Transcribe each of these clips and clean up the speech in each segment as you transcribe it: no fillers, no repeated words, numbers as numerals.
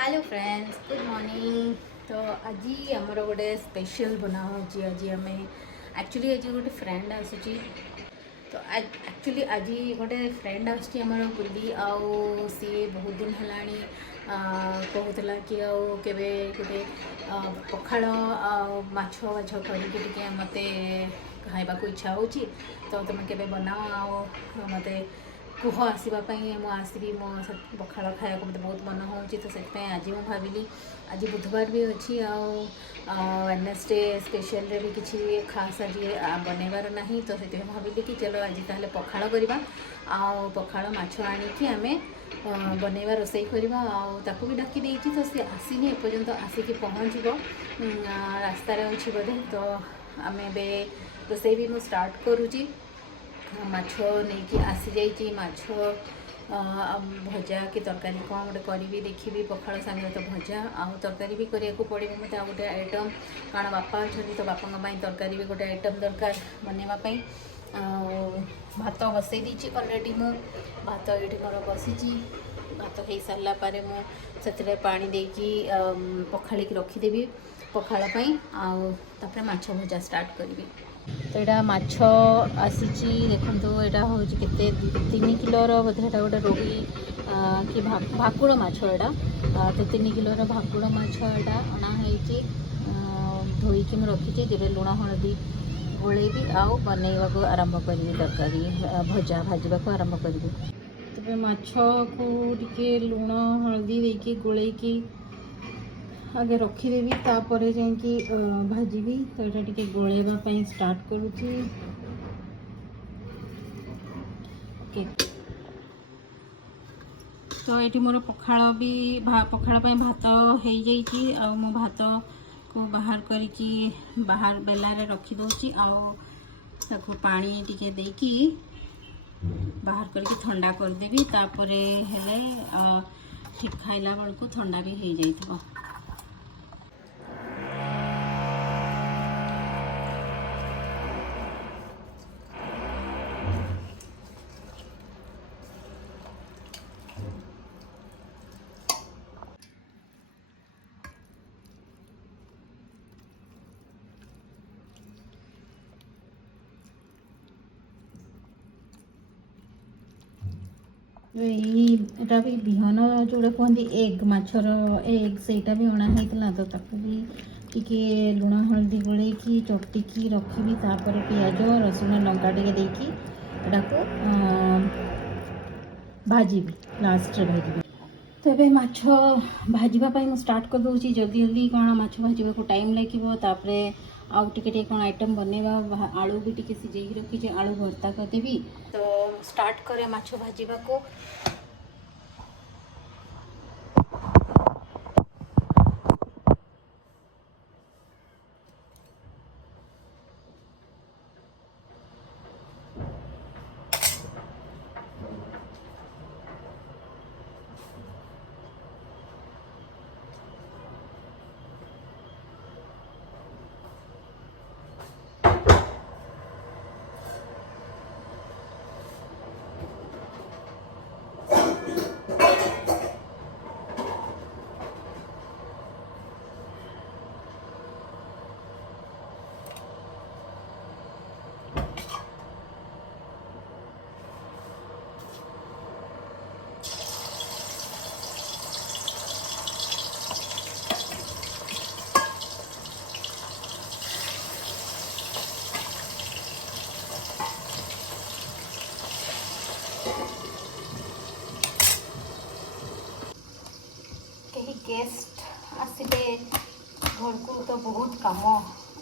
Hello friends good morning. तो आज आमर गोटे स्पेशल बना हो आज आम एक्चुअली आज गोटे फ्रेंड आसूची। तो एक्चुअली आज गोटे फ्रेंड आमर बुली आउ सी बहुत दिन है कहूला कि आवे गोटे पखाड़ माछ वाछ करके मत खाइबा इच्छा हो। तो तुम के बनाओ आओ मत कुह आसवाई मुझी मो पखाड़ खाया मत बहुत मन हो। तो से आज मुझे भाविली आज बुधवार भी अच्छी वेडनेसडे स्पेशल रे भी किसी खास आज बनइबार ना। तो से भाविली कि चलो आज ताले पखाड़ करवा पखाड़ माछ आणिकी आम बनइबा रोसई करवा ताकू भी डाकी देती। तो सी आसीनी एपर्यंत आसिकी पहुँच रास्तार अच्छी बोधे। तो आम ए रोसई भी मुझे स्टार्ट करुँची माछ नहीं आसी जाइए माछ भजा कि तरकारी कौन गोटे करी देखी पखाड़ सांगे तो भजा आउ तरकारी भी करने को पड़े मत आ गए आइटम कारण बापा अच्छा तो बापा तरकारी भी गोटे आइटम दरकार बनवाई। भात बसई दी अलरेडी मु भात ये मोर बसी भात हो सारापर मुझे पानी देकी पखाड़ी रखीदेवी पखाड़ आउे माछ भजा स्टार्ट करी। तो यहाँ माछ आसी देखो यहाँ हूँ के 3 किलोर बोधे यहाँ गोटे रोही कि भाकुड़ माछ यहाँ तो 3 किलोर भाकुड़ माछ यहाँ अणाई धोईकी मुझे रखी जब लुण हलदी गोलेबी आउ बनइबा आरंभ करी तरकारी भजा भाजवा आरंभ करी। तबे माछ को टिके लुण हलदी देकी गोलेकी आगे रखीदेवी तापर जाकि भाजी। तो यहाँ टी गोलेवाई स्टार्ट करुँची। तो ये मोर पखाड़ भी पखाड़ भात हो जाइए आ मो भात को बाहर करके बाहर बेलारे रखीदे आको पानी टिके देकी बाहर करके ठंडा करदेवी। तापर हेले ठीक खाइला बेलू ठंडा भी हो जाइए। यहाँ भी बिहन जोड़ा कहते एग माछर एग से भी अणाई तो ताकू भी टिके लुण हलदी गोलेकी चटिकी रखी तापर पियाज रसुण लंका टे देकी को भाजी लास्ट भाजी। तो ये माछ भाजवाई मुझे स्टार्ट कर दूसरी जल्दी जल्दी कौन माछ भाजवा को टाइम लगे। तापर आउ टे कौन आइटम बनवा आलू भी टे सिझे रखी आलू भर्ता करदेवी। तो स्टार्ट करे माछ भाजवा को। गेस्ट आसिले घर को तो बहुत काम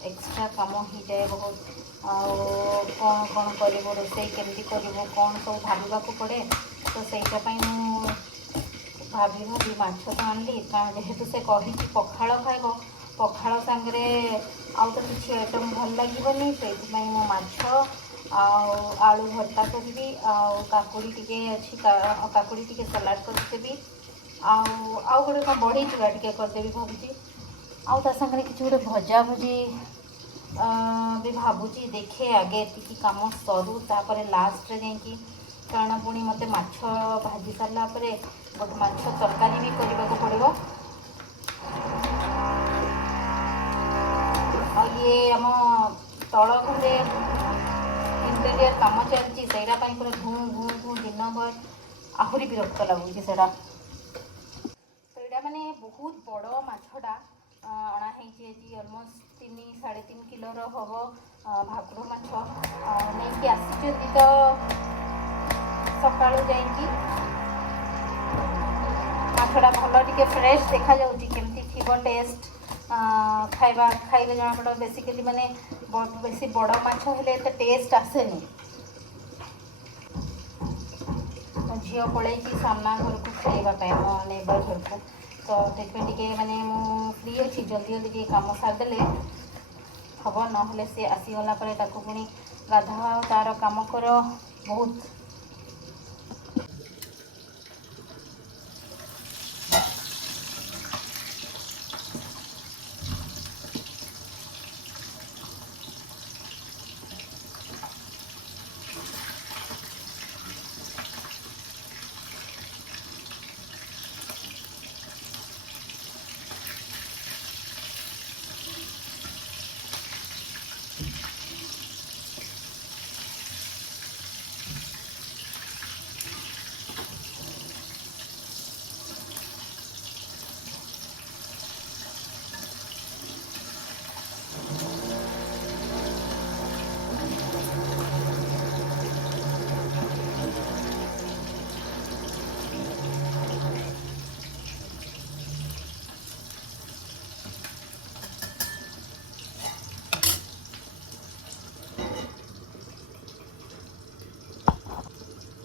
एक्स्ट्रा काम हो जाए बहुत कौन कौन कर रोसई केमती कर कौन सब भाविबा को पड़े। तो सहीटापी भाभी भाभी माछ तो आनली कारण जेहेतु से कही पखाड़ खाइब पखाड़ सांगे आउ तो किसी आइटम भल लगे से माछ आलू भर्ता करी काकुड़ी टिके अच्छी काकुड़ी टिके सलाड करदेवी आउ गोटे कौन बढ़ी चूड़ा टे करदेवी भावी आउ सागर किसी गोटे भजा भुजी भी भावुची देखे आगे ये कम सरू तापर लास्ट जाकि कारण पुणी मत माछ भाजी सारापर गोटे माछ तरकारी भी करने को पड़ो ये आम तल घरे इंटेरियर काम चलती से पूरा घू घू घू दिन भर आहरी विरक्त लगुच से तो यहाँ मैंने बहुत बड़ मछटा अणाई अलमोस्ट 3-3.5 किलो हम भाकुर माछ नहीं आसी तो सका माछटा भल टे फ्रेश देखा केमती थी टेस्ट खाइबा खाइबे जना पड़ा बेसिकली माने बेसी बड़ माछ हेले तो टेस्ट आसेनी झील पलि सामना घर को खाइबापी मो नेबर घर को तो टे माने फ्री अच्छी जल्दी जल्दी काम सारिदे हम ना सी आसीगला पुणी गाधा तार कम कर बहुत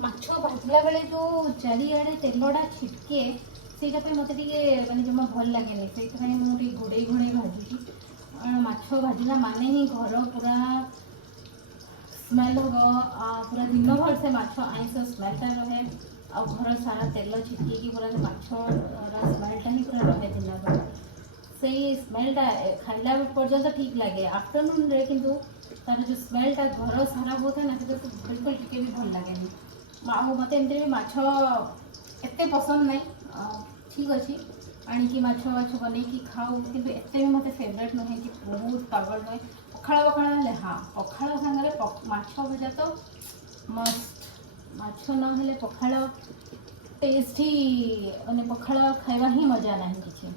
माछ भाजला बेले जो चारिआडे तेलटा छिटके से मत मैंने जमा भल लगे से मुझे घोड़े घोड़े भाजुची माछ भाजला माने ही घर पूरा स्मेल हम पूरा दिन भर से माछ आईस स्मेलटा रहे आ घर सारा तेल छिटकी पूरा माछ स्मेलटा ही पूरा रहे दिन भर से स्मेलटा खाइला पर्यंत ठीक लगे आफ्टरनून रे किंतु तार जो स्मेलटा घर सारा होता है ना तो बिल्कुल टिके भी भल लगे मत एमती भी माछ एत पसंद नहीं ठीक अच्छे आणिकी माछ माछ बनई खाऊ कि एत भी मत फेवरेट नुहे कि बहुत पागल नुहे पखाड़ पखाड़ हेले हाँ पखाड़ सांगे माछ भजा तो मस्त माछ ना पखाड़ टेस्ट ही मैंने पखाड़ खाइबा ही मजा ना किसी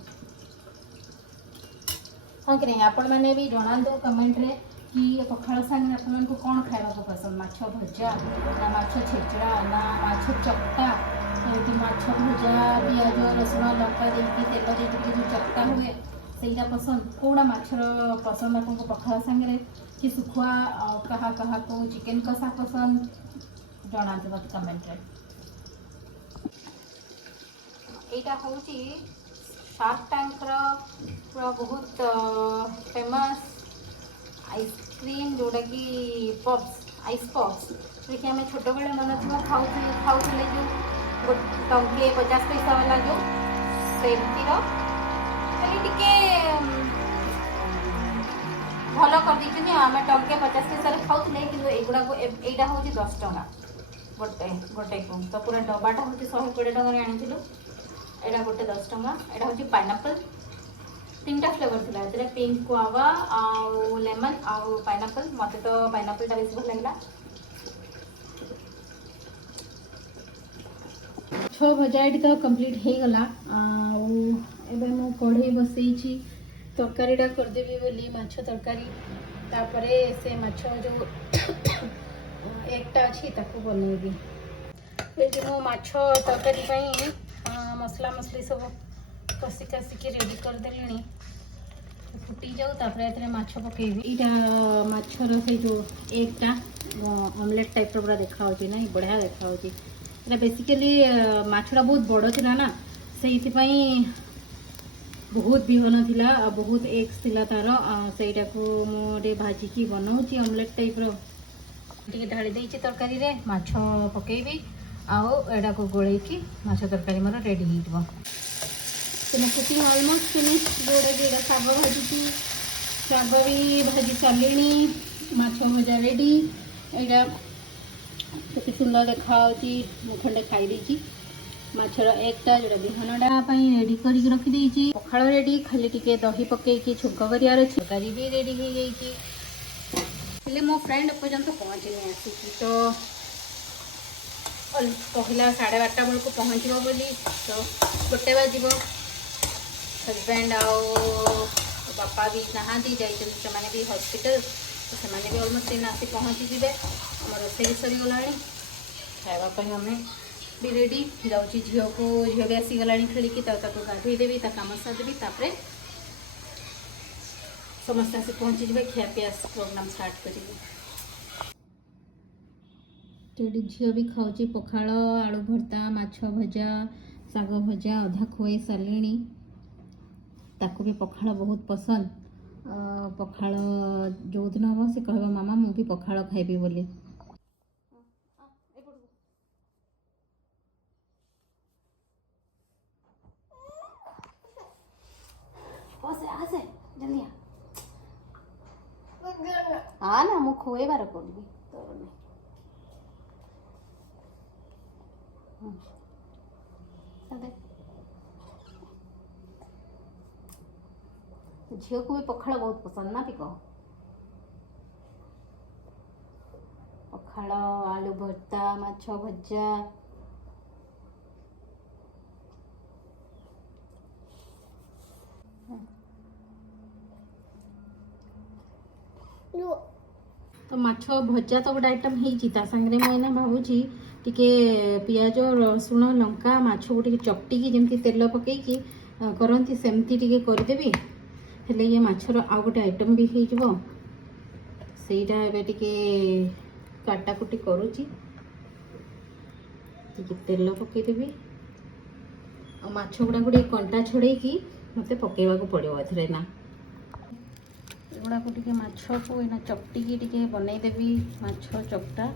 हाँ कि नहीं आपण मैंने भी जनातु कमेंट रे कि पखाड़ सांगे आपको कौन खाइबा पसंद माछ भजा ना माछ छेचड़ा ना माछ चकटा कि माछ भजा पियाज रसुण लंका देकी तेल देकी जो चकटा हुए सहीटा पसंद कौड़ा माछर पसंद आपको पखाड़ सांगे कि सुखुआ कहा कहा को चिकेन कषा पसंद जनातु मत कमेंट रे यहाँ हूँ शार्क टैंक पूरा बहुत फेमस आइसक्रीम जोटा कि पप्स आइस पप्स देखिए आम छोट बेले मन थी खाऊले जो टंके 50 पैसा वाला जो सेमती टे भल कर आम टंके 50 पैसा खाऊले कि युवा यहाँ हूँ 10 टଙ୍କା गोटे गोटे को तो पूरा डबाटा हूँ 120 टकर आनी एटा गोटे 10 टଙ୍କା एटा हूँ पाइनापल 3टा फ्लेवर थी पिंक गुआवा आउ लेमन आउ पाइनापल मत तो पाइनापल बेस भल लगे छो भजाटी तो कंप्लीट हो गला एबे मु कढ़ई बसई तरकारीटा करदेवी बोली माछ तरकारी तापरे से माछ जो एकटा अच्छी ताकू बनैबी ये मो माछ तरकारी मसला मसली सब कषि कासिकी रेडी करदेली फुटी जाऊ तापर माछ पकेबी यहाँ माछर से जो एकटा ऑमलेट टाइप पूरा देखा ना बढ़िया देखा यहाँ बेसिकली माछटा बहुत बड़ थी ना से बहुत बिहन थिला बहुत एग्स थिला तार सेटा को मोटे भाजिकी बनाऊँगी ऑमलेट टाइप रे ढाली देछि तरकारी रे माछ पकेबी आओ एटा को गोलेकी माछ तरकारी मोर रेडी हो कुकिंग ऑलमोस्ट फिनिश जोड़ा जोड़ा शाग भाजी शाग भी भाजी सारे माछ भजा रेडी यहाँ केते सुंदर देखा खंडे खाई माछर एकटा जोड़ा बिहनटा रेडी करके रखी पखाड़ रेडी खाली टिके दही पकईकी छुंक करार तरकारी भी रेडी हो जाइए हेले मो फ्रेंड पर्यंत पहुँचनी आसिकी तो कहला 12:30 बेलू पहुँच बोली तो 1 बाजिब हजबैंड आओ बापा भी नहांती जाने भी हॉस्पिटल तो से भी ऑलमोस्ट इन आसी पहुँची जाए आम रोसे सरीगला खावाई आम भी रेडी जाऊँगी झील को झील भी आसीगला खेलिकी गाधेदेवी कम सादेवी तापर समस्त आसी पहुँची जाए खियापिया प्रोग्राम स्टार्ट करेंगे तो झील भी खाऊँ पखाड़ आलू भर्ता माछ भजा शाग भजा अधा खुआई सारे ताको भी पखाड़ बहुत पसंद पखाड़ जो दिन हम से कह मामा मु भी पखाड़ खाइबी बोली हाँ ना मु खुएबार करी झील को भी पखाड़ बहुत पसंद ना पिको पखाड़ आलू भर्ता माछ भजा तो माछ भजा तो गोटे आइटम होंगे मुझे भावुची टिके पियाज रसुण लंका माछ को चकटिकी जमी तेल पकईकी करती सेमती टिके करदेवी हेले ये माछर आउ गोटे आइटम भी हो सेटा एबे टिके काटाकुटी करुची तेल पकईदेवी आ माछ गुड़ा को कंटा छड़ेकी मत पकेवा को पड़ो एथरे ना एगुड़ा को टिके माछ को एना चकटिकी टिके बनईदेवी माछ चकटा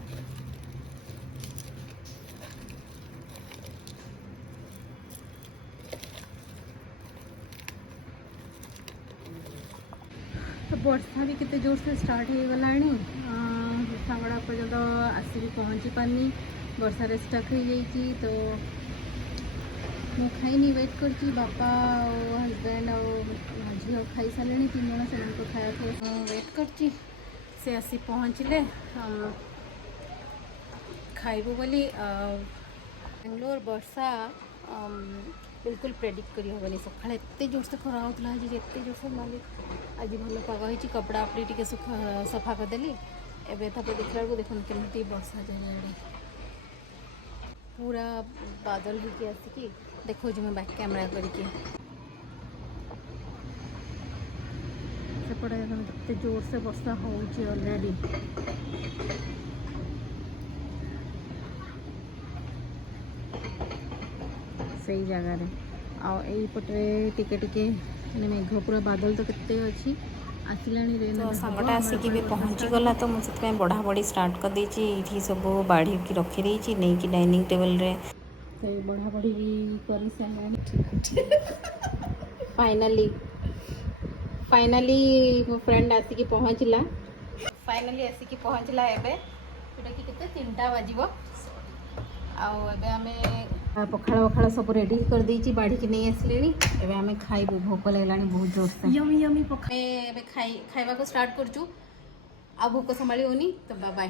तो वर्षा भी कितने जोर से स्टार्ट हो गला सांगड़ा पर्यटन आसिक पहुँची पारनी वर्षार स्टक हो जाइए तो मु खाईनी वेट कर बापा हजबैंड और झील खाई सारे 3 जन से खाया वेट कर से आसी पहुँचले खाइबू बोली बेंगलोर वर्षा बिल्कुल प्रेडिक्ट करी होबनी सकाଳେ एते जोर से खरा होतला आज एते जोर से मालिक आज भल पाग होई कपड़ा अपनी टिके सफा करदेली एबे तापर देखला को देखन केमती वर्षा जाए पूरा बादल होके आसिकी देखो जो मैं बैक कैमरा करके सेपटे एते जोर से वर्षा होउची ऑलरेडी सही जगार आईपटे टिके टिके मेघ पूरा बादल तो केते अच्छी आसला सांगटा आसिक भी पहुँची गला तो मुझे बढ़ा बढ़ी स्टार्ट कर देची ये सब बाढ़ी की रखी देची नहीं कि डाइनिंग टेबल रे तो बढ़ा बढ़ी कर फाइनाली मो फ्रेंड आसिक पहुँचला फाइनाली आसिक पहुँचला एबे जोटा कि केते 3टा बाजिबो आमे पखाड़ पखाड़ सब रेडी कर देची बाढ़ी की नहीं आसले एबे आमे खाइबू भोक लगलानी बहुत जोर से यमी यमी पखाड़ एबे खाइबा को स्टार्ट करचू आ भोक संभाली होनी तो बाय बाय